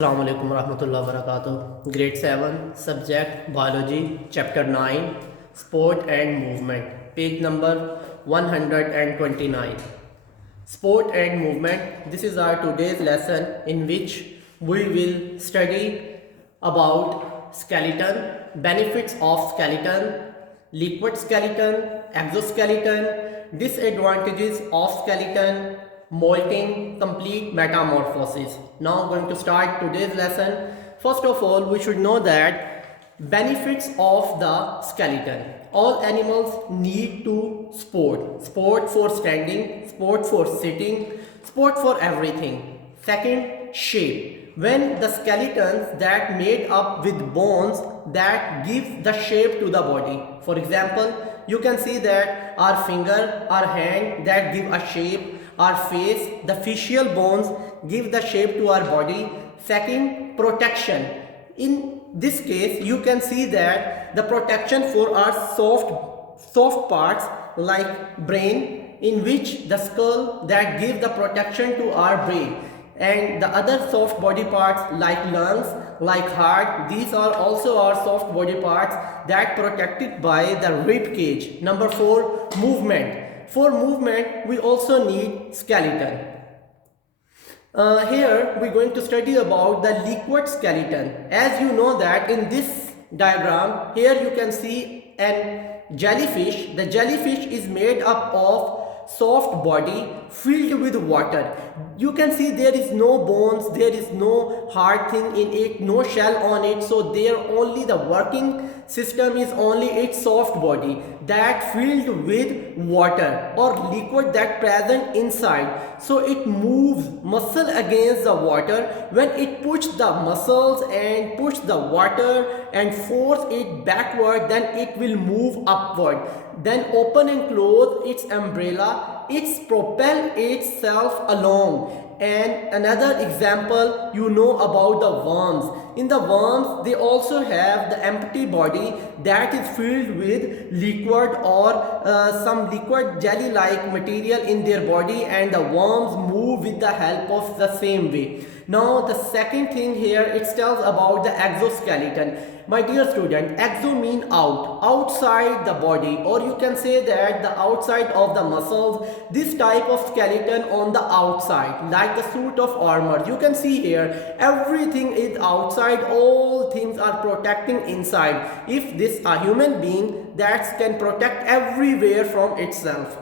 Assalamu alaikum warahmatullahi wabarakatuh. Grade 7, subject Biology, Chapter 9, Sport and Movement, page number 129. Sport and Movement. This is our today's lesson in which we will study about skeleton, benefits of skeleton, liquid skeleton, exoskeleton, disadvantages of skeleton, molting, complete metamorphosis. Now I'm going to start today's lesson. First of all, we should know that benefits of the skeleton. All animals need to sport. Sport for standing, sport for sitting, sport for everything. Second, shape. When the skeletons that made up with bones that give the shape to the body. For example, you can see that our finger, our hand that give a shape, our face, the facial bones give the shape to our body. Second, protection. In this case, you can see that the protection for our soft parts like brain, in which the skull that give the protection to our brain, and the other soft body parts like lungs, like heart, these are also our soft body parts that protected by the rib cage. Number 4, movement. For movement, we also need skeleton. Here we're going to study about the liquid skeleton. As you know that in this diagram, here you can see an jellyfish. The jellyfish is made up of soft body filled with water. You can see there is no bones, there is no hard thing in it, no shell on it, so there only the working system is only its soft body that filled with water or liquid that present inside. So it moves muscle against the water. When it push the muscles and push the water and force it backward, then it will move upward, then open and close its umbrella, it's propel itself along. And another example, you know about the worms. In the worms, they also have the empty body that is filled with liquid or some liquid jelly like material in their body, and the worms move with the help of the same way. Now the second thing here, it tells about the exoskeleton. My dear student, exo mean out, outside the body, or you can say that the outside of the muscles. This type of skeleton on the outside, like the suit of armor. You can see here, everything is outside, all things are protecting inside. If this a human being, that can protect everywhere from itself.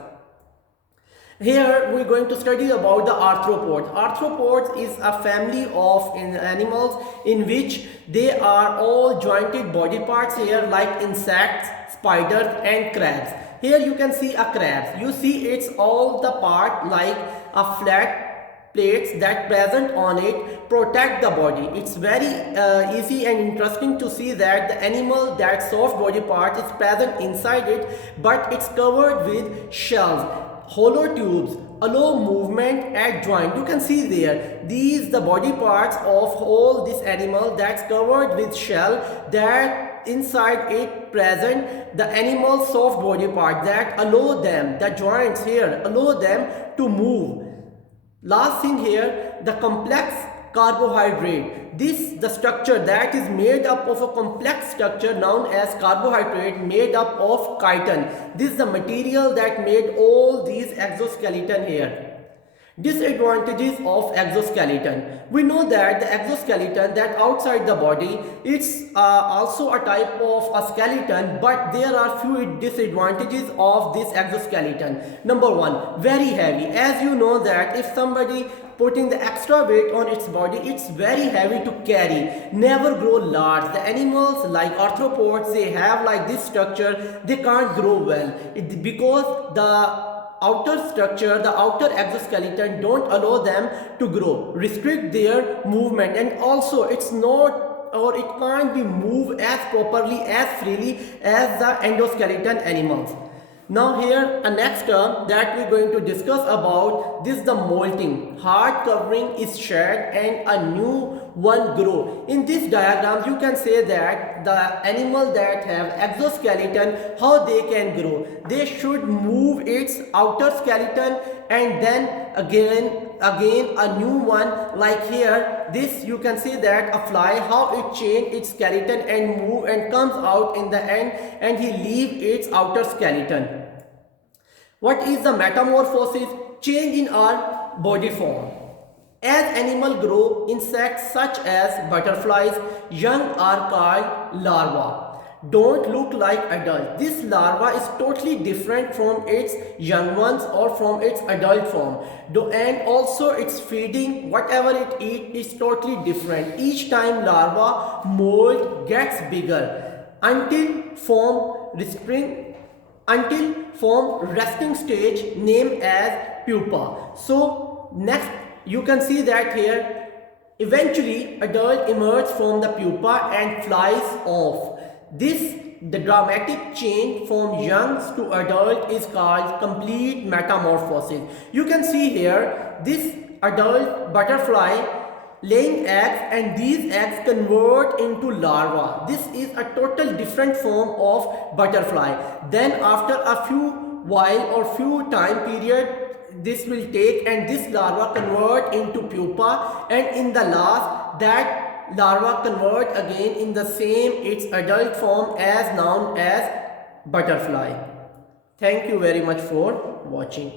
Here we are going to study about the arthropods. Arthropods is a family of animals in which they are all jointed body parts here, like insects, spiders and crabs. Here you can see a crab. You see it's all the part like a flat plates that present on it protect the body. It's very easy and interesting to see that the animal, that soft body part is present inside it, but it's covered with shells. Hollow tubes allow movement at joint. You can see there, these the body parts of all this animal that's covered with shell, that inside it present the animal soft body part that allow them, the joints here allow them to move. Last thing here, the complex carbohydrate. This the structure that is made up of a complex structure known as carbohydrate, made up of chitin. This is the material that made all these exoskeleton here. Disadvantages of exoskeleton. We know that the exoskeleton that outside the body, it's also a type of a skeleton, but there are few disadvantages of this exoskeleton. Number 1, very heavy. As you know that if somebody putting the extra weight on its body, it's very heavy to carry, never grow large. The animals like arthropods, they have like this structure, they can't grow well. Because the outer structure, the outer exoskeleton don't allow them to grow, restrict their movement, and also it's not, or it can't be moved as properly, as freely as the endoskeleton animals. Now here a next term that we're going to discuss about, this the molting. Hard covering is shed and a new one grow. In this diagram you can say that the animal that have exoskeleton, how they can grow. They should move its outer skeleton and then again again a new one, like here this you can see that a fly, how it change its skeleton and move and comes out in the end and he leave its outer skeleton. What is the metamorphosis? Change in our body form. As animals grow, insects such as butterflies, young are called larvae. Don't look like adults. This larva is totally different from its young ones or from its adult form. And also its feeding, whatever it eats is totally different. Each time larva mold gets bigger until form resting stage named as pupa. So next you can see that here eventually adult emerges from the pupa and flies off. The dramatic change from young to adult is called complete metamorphosis. You can see here this adult butterfly laying eggs and these eggs convert into larvae. This is a total different form of butterfly. Then after a few while or few time period this will take and this larva convert into pupa, and in the last that larva convert again in the same its adult form as known as butterfly. Thank you very much for watching.